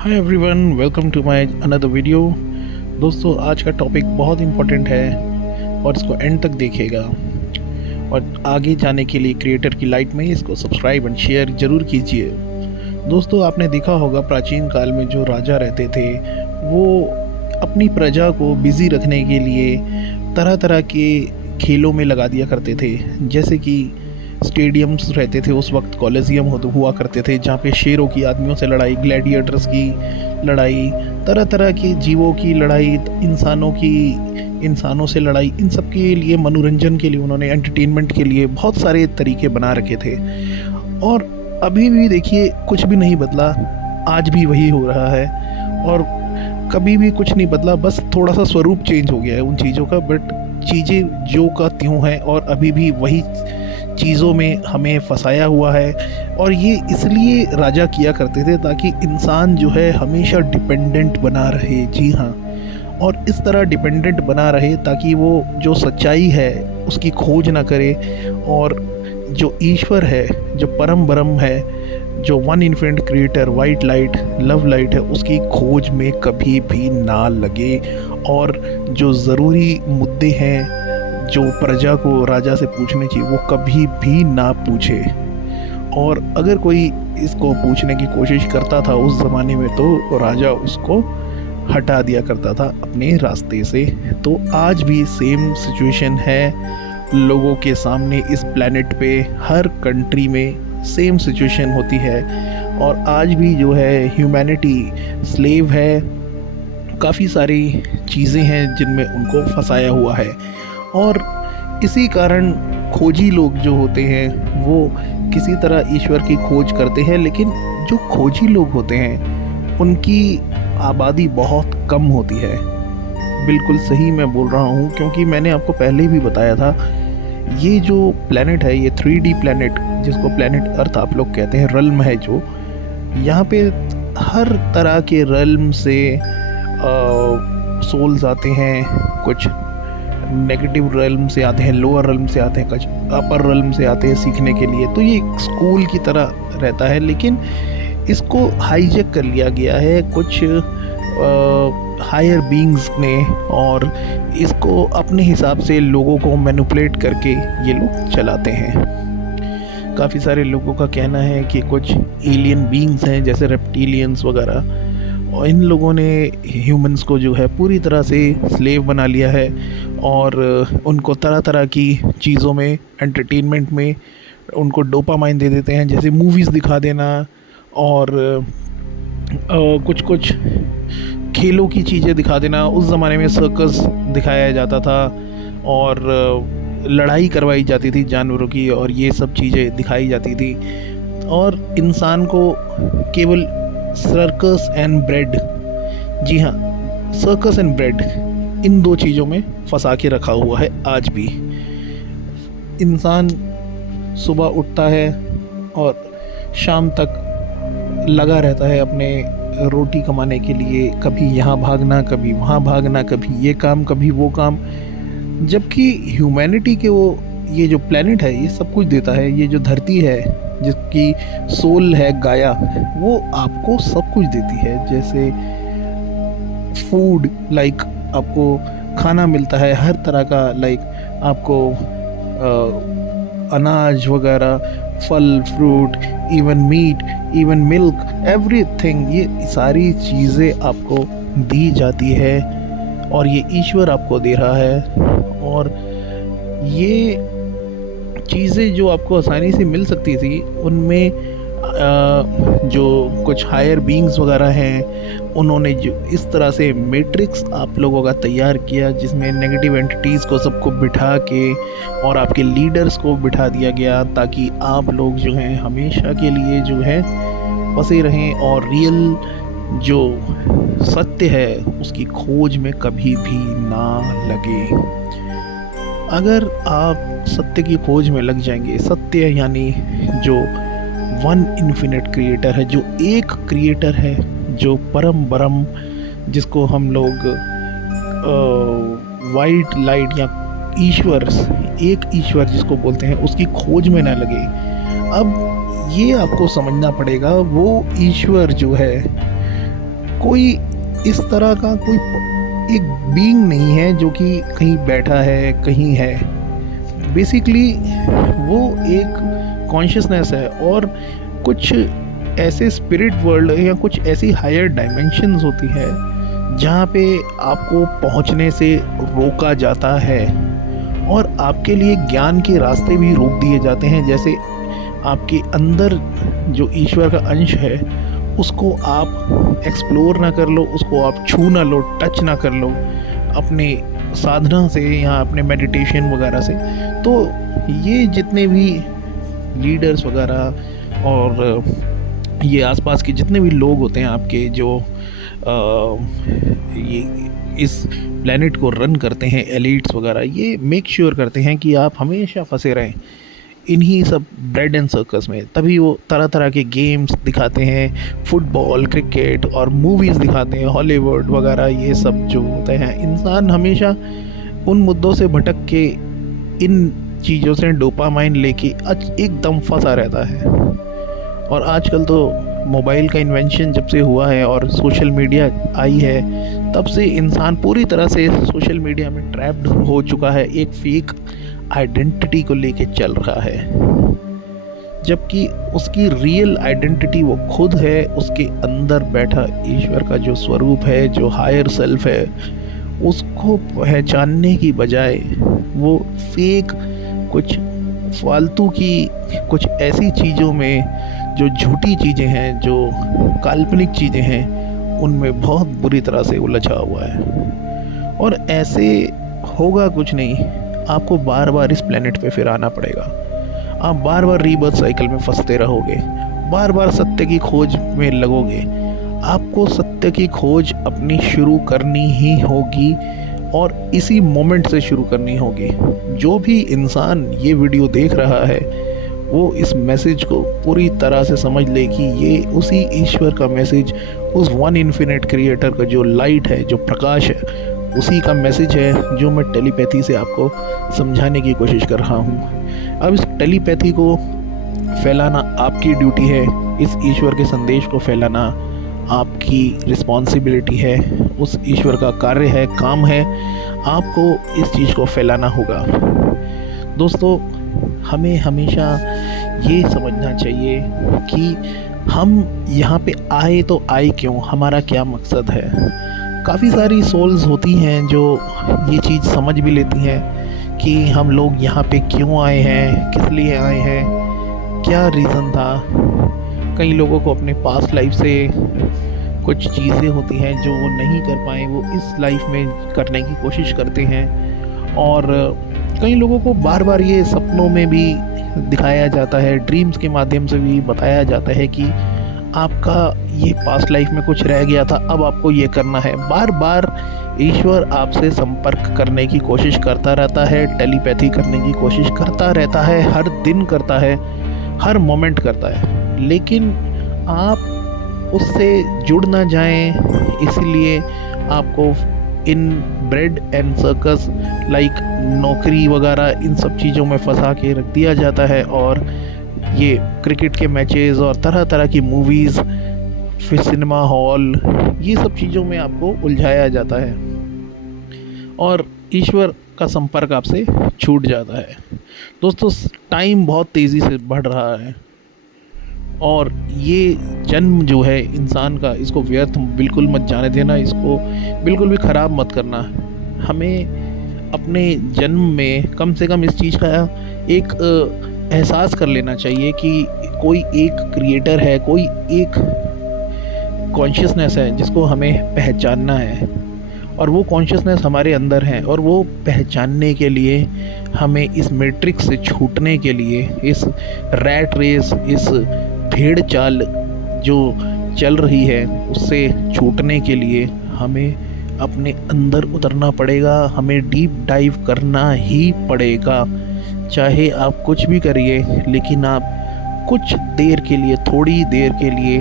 Hi everyone, welcome to my another video. दोस्तों, आज का टॉपिक बहुत इम्पोर्टेंट है और इसको एंड तक देखिएगा। और आगे जाने के लिए क्रिएटर की लाइट में इसको सब्सक्राइब एंड शेयर ज़रूर कीजिए। दोस्तों, आपने देखा होगा प्राचीन काल में जो राजा रहते थे वो अपनी प्रजा को बिज़ी रखने के लिए तरह तरह के खेलों में लगा दिया करते थे। जैसे कि स्टेडियम्स रहते थे, उस वक्त कॉलेजियम हुआ करते थे जहाँ पे शेरों की, आदमियों से लड़ाई, ग्लैडिएटर्स की लड़ाई, तरह तरह के जीवों की लड़ाई, इंसानों से लड़ाई, इन सब के लिए मनोरंजन के लिए उन्होंने, एंटरटेनमेंट के लिए बहुत सारे तरीके बना रखे थे। और अभी भी देखिए कुछ भी नहीं बदला, आज भी वही हो रहा है और कभी भी कुछ नहीं बदला, बस थोड़ा सा स्वरूप चेंज हो गया है उन चीज़ों का, बट चीज़ें जो का त्यों हैं और अभी भी वही चीज़ों में हमें फंसाया हुआ है। और ये इसलिए राजा किया करते थे ताकि इंसान जो है हमेशा डिपेंडेंट बना रहे। जी हाँ, और इस तरह डिपेंडेंट बना रहे ताकि वो जो सच्चाई है उसकी खोज ना करे, और जो ईश्वर है, जो परम ब्रह्म है, जो one infinite creator, white light, love light है, उसकी खोज में कभी भी ना लगे। और जो ज़रूरी मुद्दे हैं जो प्रजा को राजा से पूछने चाहिए वो कभी भी ना पूछे। और अगर कोई इसको पूछने की कोशिश करता था उस ज़माने में तो राजा उसको हटा दिया करता था अपने रास्ते से। तो आज भी सेम सिचुएशन है लोगों के सामने, इस प्लेनेट पे हर कंट्री में सेम सिचुएशन होती है। और आज भी जो है ह्यूमैनिटी स्लेव है, काफ़ी सारी चीज़ें हैं जिनमें उनको फंसाया हुआ है। और इसी कारण खोजी लोग जो होते हैं वो किसी तरह ईश्वर की खोज करते हैं, लेकिन जो खोजी लोग होते हैं उनकी आबादी बहुत कम होती है। बिल्कुल सही मैं बोल रहा हूँ, क्योंकि मैंने आपको पहले भी बताया था ये जो प्लैनेट है, ये 3D प्लैनेट, जिसको प्लैनेट अर्थ आप लोग कहते हैं, रल्म है जो, यहाँ पे हर तरह के रल्म से सोल्स आते हैं। कुछ नेगेटिव रल्म से आते हैं, लोअर रल्म से आते हैं, कुछ अपर रल्म से आते हैं सीखने के लिए। तो ये एक स्कूल की तरह रहता है, लेकिन इसको हाईजैक कर लिया गया है कुछ हायर बीइंग्स ने, और इसको अपने हिसाब से लोगों को मैनिपुलेट करके ये लोग चलाते हैं। काफ़ी सारे लोगों का कहना है कि कुछ एलियन बीइंग्स हैं जैसे रेप्टिलियंस वगैरह, और इन लोगों ने ह्यूमंस को जो है पूरी तरह से स्लेव बना लिया है और उनको तरह तरह की चीज़ों में, एंटरटेनमेंट में उनको डोपामाइन दे देते हैं, जैसे मूवीज़ दिखा देना और कुछ कुछ खेलों की चीज़ें दिखा देना। उस ज़माने में सर्कस दिखाया जाता था और लड़ाई करवाई जाती थी जानवरों की, और ये सब चीज़ें दिखाई जाती थी। और इंसान को केवल सर्कस एंड ब्रेड, जी हाँ, सर्कस एंड ब्रेड, इन दो चीज़ों में फंसा के रखा हुआ है। आज भी इंसान सुबह उठता है और शाम तक लगा रहता है अपने रोटी कमाने के लिए, कभी यहाँ भागना, कभी वहाँ भागना, कभी ये काम, कभी वो काम। जबकि ह्यूमैनिटी के वो ये जो प्लेनेट है ये सब कुछ देता है। ये जो धरती है जिसकी सोल है गाया, वो आपको सब कुछ देती है, जैसे फूड, लाइक आपको खाना मिलता है हर तरह का, लाइक आपको अनाज वगैरह, फल, fruit, even meat, even milk, everything, ये सारी चीज़ें आपको दी जाती है और ये ईश्वर आपको दे रहा है। और ये चीज़ें जो आपको आसानी से मिल सकती थी, उनमें जो कुछ हायर बीइंग्स वगैरह हैं उन्होंने जो इस तरह से मैट्रिक्स आप लोगों का तैयार किया, जिसमें नेगेटिव एंटिटीज़ को सबको बिठा के और आपके लीडर्स को बिठा दिया गया, ताकि आप लोग जो हैं हमेशा के लिए जो है फंसे रहें और रियल जो सत्य है उसकी खोज में कभी भी ना लगे। अगर आप सत्य की खोज में लग जाएंगे, सत्य यानी जो वन इन्फिनिट क्रिएटर है, जो एक क्रिएटर है, जो परम ब्रह्म, जिसको हम लोग वाइट लाइट या ईश्वर, एक ईश्वर जिसको बोलते हैं, उसकी खोज में ना लगे। अब ये आपको समझना पड़ेगा, वो ईश्वर जो है कोई इस तरह का कोई एक बीइंग नहीं है जो कि कहीं बैठा है, कहीं है। बेसिकली वो एक कॉन्शियसनेस है, और कुछ ऐसे स्पिरिट वर्ल्ड या कुछ ऐसी हायर डायमेंशंस होती है जहाँ पे आपको पहुँचने से रोका जाता है, और आपके लिए ज्ञान के रास्ते भी रोक दिए जाते हैं। जैसे आपके अंदर जो ईश्वर का अंश है उसको आप एक्सप्लोर ना कर लो, उसको आप छू ना लो, टच ना कर लो अपने साधना से या अपने मेडिटेशन वगैरह से। तो ये जितने भी लीडर्स वगैरह और ये आसपास के जितने भी लोग होते हैं आपके, जो ये इस प्लेनेट को रन करते हैं, एलिट्स वगैरह, ये मेक श्योर करते हैं कि आप हमेशा फंसे रहें इन्हीं सब ब्रेड एंड सर्कस में। तभी वो तरह तरह के गेम्स दिखाते हैं, फुटबॉल, क्रिकेट और मूवीज़ दिखाते हैं, हॉलीवुड वगैरह, ये सब जो होते हैं। इंसान हमेशा उन मुद्दों से भटक के इन चीज़ों से डोपामाइन लेके एकदम फंसा रहता है। और आजकल तो मोबाइल का इन्वेंशन जब से हुआ है और सोशल मीडिया आई है, तब से इंसान पूरी तरह से सोशल मीडिया में ट्रैप्ड हो चुका है, एक फेक आइडेंटिटी को लेके चल रहा है, जबकि उसकी रियल आइडेंटिटी वो खुद है। उसके अंदर बैठा ईश्वर का जो स्वरूप है, जो हायर सेल्फ है, उसको पहचानने की बजाय वो फेक कुछ फालतू की कुछ ऐसी चीज़ों में, जो झूठी चीज़ें हैं, जो काल्पनिक चीज़ें हैं, उनमें बहुत बुरी तरह से उलझा हुआ है। और ऐसे होगा कुछ नहीं, आपको बार बार इस प्लेनेट पे फिर आना पड़ेगा। आप बार बार रीबर्थ साइकिल में फंसते रहोगे, बार बार सत्य की खोज में लगोगे। आपको सत्य की खोज अपनी शुरू करनी ही होगी, और इसी मोमेंट से शुरू करनी होगी। जो भी इंसान ये वीडियो देख रहा है वो इस मैसेज को पूरी तरह से समझ ले कि ये उसी ईश्वर का मैसेज, उस वन इन्फिनिट क्रिएटर का जो लाइट है, जो प्रकाश है, उसी का मैसेज है जो मैं टेलीपैथी से आपको समझाने की कोशिश कर रहा हूँ। अब इस टेलीपैथी को फैलाना आपकी ड्यूटी है, इस ईश्वर के संदेश को फैलाना आपकी रिस्पॉन्सिबिलिटी है, उस ईश्वर का कार्य है, काम है। आपको इस चीज़ को फैलाना होगा। दोस्तों, हमें हमेशा ये समझना चाहिए कि हम यहाँ पे आए तो आए क्यों, हमारा क्या मकसद है। काफ़ी सारी सोल्स होती हैं जो ये चीज़ समझ भी लेती हैं कि हम लोग यहाँ पे क्यों आए हैं, किस लिए आए हैं, क्या रीज़न था। कई लोगों को अपने पास्ट लाइफ से कुछ चीज़ें होती हैं जो वो नहीं कर पाए, वो इस लाइफ में करने की कोशिश करते हैं। और कई लोगों को बार बार ये सपनों में भी दिखाया जाता है, ड्रीम्स के माध्यम से भी बताया जाता है कि आपका ये पास्ट लाइफ में कुछ रह गया था, अब आपको ये करना है। बार बार ईश्वर आपसे संपर्क करने की कोशिश करता रहता है, टेलीपैथी करने की कोशिश करता रहता है, हर दिन करता है, हर मोमेंट करता है। लेकिन आप उससे जुड़ ना जाएं, इसलिए आपको इन ब्रेड एंड सर्कस लाइक नौकरी वगैरह इन सब चीज़ों में फंसा के रख दिया जाता है। और ये क्रिकेट के मैचेस और तरह तरह की मूवीज़, फिर सिनेमा हॉल, ये सब चीज़ों में आपको उलझाया जाता है और ईश्वर का संपर्क आपसे छूट जाता है। दोस्तों, टाइम बहुत तेज़ी से बढ़ रहा है और ये जन्म जो है इंसान का, इसको व्यर्थ बिल्कुल मत जाने देना, इसको बिल्कुल भी ख़राब मत करना। हमें अपने जन्म में कम से कम इस चीज़ का एक एहसास कर लेना चाहिए कि कोई एक क्रिएटर है, कोई एक कॉन्शियसनेस है जिसको हमें पहचानना है, और वो कॉन्शियसनेस हमारे अंदर है। और वो पहचानने के लिए हमें इस मैट्रिक्स से छूटने के लिए, इस रैट रेस, इस भेड़ चाल जो चल रही है उससे छूटने के लिए हमें अपने अंदर उतरना पड़ेगा, हमें डीप डाइव करना ही पड़ेगा। चाहे आप कुछ भी करिए, लेकिन आप कुछ देर के लिए, थोड़ी देर के लिए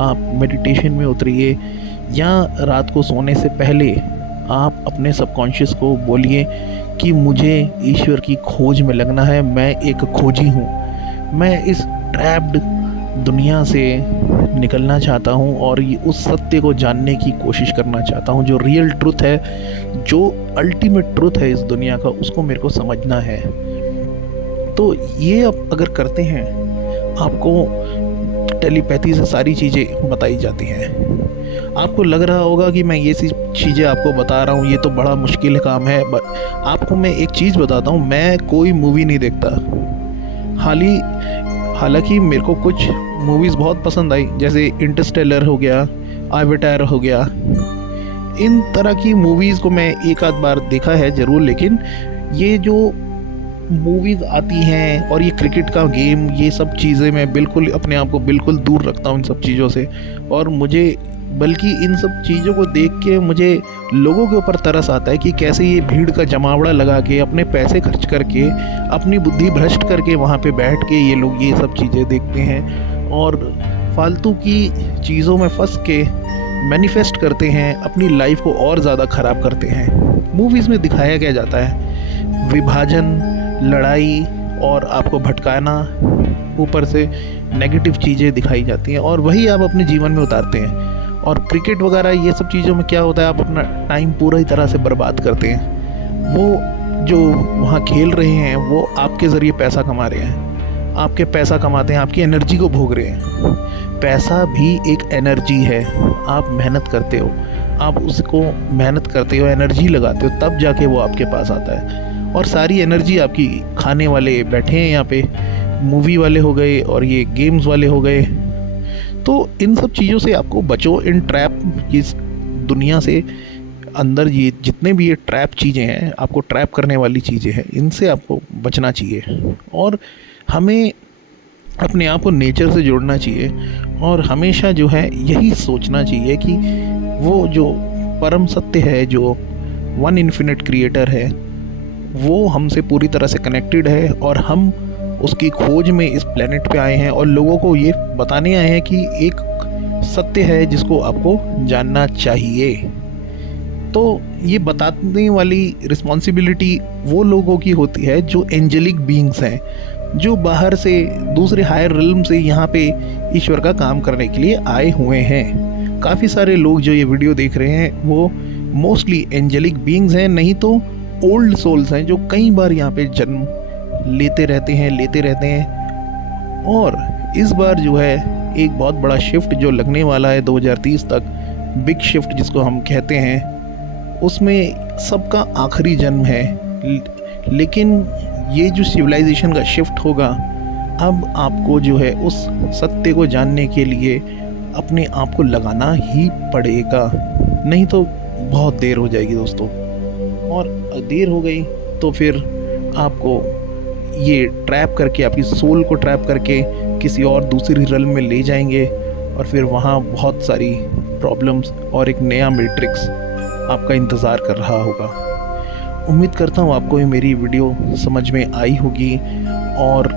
आप मेडिटेशन में उतरिए, या रात को सोने से पहले आप अपने सबकॉन्शियस को बोलिए कि मुझे ईश्वर की खोज में लगना है, मैं एक खोजी हूँ, मैं इस ट्रैप्ड दुनिया से निकलना चाहता हूँ और ये उस सत्य को जानने की कोशिश करना चाहता हूँ, जो रियल ट्रुथ है, जो अल्टीमेट ट्रुथ है इस दुनिया का, उसको मेरे को समझना है। तो ये अब अगर करते हैं, आपको टेलीपैथी से सारी चीज़ें बताई जाती हैं। आपको लग रहा होगा कि मैं ये सी चीज़ें आपको बता रहा हूँ, ये तो बड़ा मुश्किल काम है, बट आपको मैं एक चीज़ बताता हूँ, मैं कोई मूवी नहीं देखता। हालांकि मेरे को कुछ मूवीज़ बहुत पसंद आई, जैसे इंटरस्टेलर हो गया, अवतार हो गया, इन तरह की मूवीज़ को मैं एक आध बार देखा है ज़रूर। लेकिन ये जो मूवीज़ आती हैं और ये क्रिकेट का गेम, ये सब चीज़ें मैं बिल्कुल अपने आप को बिल्कुल दूर रखता हूँ इन सब चीज़ों से। और मुझे बल्कि इन सब चीज़ों को देख के मुझे लोगों के ऊपर तरस आता है कि कैसे ये भीड़ का जमावड़ा लगा के, अपने पैसे खर्च करके, अपनी बुद्धि भ्रष्ट करके वहाँ पे बैठ के ये लोग ये सब चीज़ें देखते हैं और फालतू की चीज़ों में फंस के मैनिफेस्ट करते हैं, अपनी लाइफ को और ज़्यादा ख़राब करते हैं। मूवीज़ में दिखाया क्या जाता है? विभाजन, लड़ाई और आपको भटकाना, ऊपर से नेगेटिव चीज़ें दिखाई जाती हैं और वही आप अपने जीवन में उतारते हैं। और क्रिकेट वगैरह ये सब चीज़ों में क्या होता है, आप अपना टाइम पूरी तरह से बर्बाद करते हैं। वो जो वहाँ खेल रहे हैं वो आपके ज़रिए पैसा कमा रहे हैं, आपके पैसा कमाते हैं, आपकी एनर्जी को भोग रहे हैं। पैसा भी एक एनर्जी है, आप मेहनत करते हो, आप उसको मेहनत करते हो, एनर्जी लगाते हो, तब जाके वो आपके पास आता है। और सारी एनर्जी आपकी खाने वाले बैठे हैं यहाँ पे, मूवी वाले हो गए और ये गेम्स वाले हो गए। तो इन सब चीज़ों से आपको बचो, इन ट्रैप, इस दुनिया से अंदर ये जितने भी ये ट्रैप चीज़ें हैं, आपको ट्रैप करने वाली चीज़ें हैं, इनसे आपको बचना चाहिए। और हमें अपने आप को नेचर से जोड़ना चाहिए और हमेशा जो है यही सोचना चाहिए कि वो जो परम सत्य है, जो वन इन्फिनिट क्रिएटर है, वो हमसे पूरी तरह से कनेक्टेड है और हम उसकी खोज में इस प्लेनेट पे आए हैं और लोगों को ये बताने आए हैं कि एक सत्य है जिसको आपको जानना चाहिए। तो ये बताने वाली रिस्पॉन्सिबिलिटी वो लोगों की होती है जो एंजेलिक बीइंग्स हैं, जो बाहर से दूसरे हायर रिल्म से यहाँ पे ईश्वर का काम करने के लिए आए हुए हैं। काफ़ी सारे लोग जो ये वीडियो देख रहे हैं वो मोस्टली एंजेलिक बीइंग्स हैं, नहीं तो ओल्ड सोल्स हैं जो कई बार यहाँ पे जन्म लेते रहते हैं। और इस बार जो है एक बहुत बड़ा शिफ्ट जो लगने वाला है 2030 तक, बिग शिफ्ट जिसको हम कहते हैं, उसमें सबका आखिरी जन्म है। लेकिन ये जो सिविलाइजेशन का शिफ्ट होगा, अब आपको जो है उस सत्य को जानने के लिए अपने आप को लगाना ही पड़ेगा, नहीं तो बहुत देर हो जाएगी दोस्तों। और देर हो गई तो फिर आपको ये ट्रैप करके, आपकी सोल को ट्रैप करके किसी और दूसरी रिल्म में ले जाएंगे और फिर वहाँ बहुत सारी प्रॉब्लम्स और एक नया मैट्रिक्स आपका इंतज़ार कर रहा होगा। उम्मीद करता हूँ आपको ये मेरी वीडियो समझ में आई होगी और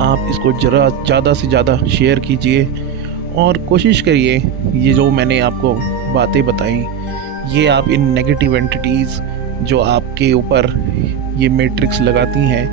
आप इसको ज़रा ज़्यादा से ज़्यादा शेयर कीजिए और कोशिश करिए ये जो मैंने आपको बातें बताई, ये आप इन नेगेटिव एंटिटीज़ जो आपके ऊपर ये मैट्रिक्स लगाती हैं,